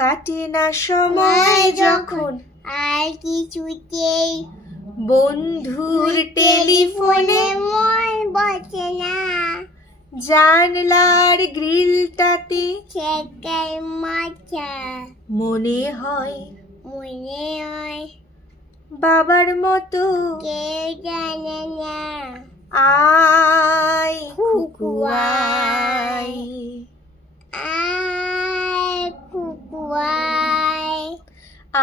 কাটে না সময় যখন আর কিছুতেই বন্ধুর টেলিফোনে মন বসে না, জানলার গ্রিলটাতে ছেকার মাথা মনে হয় বাবার মতো কেউ জানে না। আয় খুকু আয়, আয় খুকু আয়,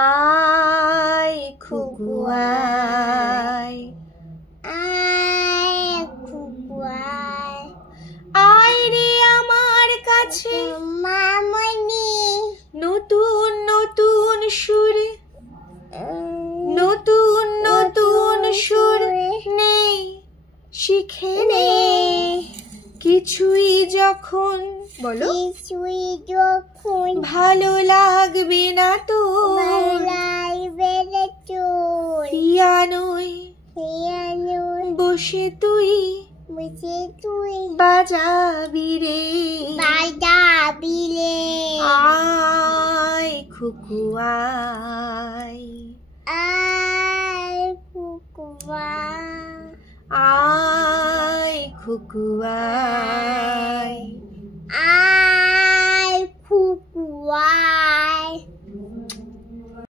আয় খুকু আয়, আয় খুকু আয়, আয় রে আমার কাছে মামনি, নতুন নতুন সুর, নতুন নতুন সুর নেই শিখে নে কিছুই যখন বলো কিছুই যখন ভালো লাগবে না তো লাগবে না তোর, পিয়ানোয় বসে তুই বাজাবি রে, বাজাবি রে। আয় খুকু আয়, আয় খুকু আয়, আয় খুকু আয়, আয়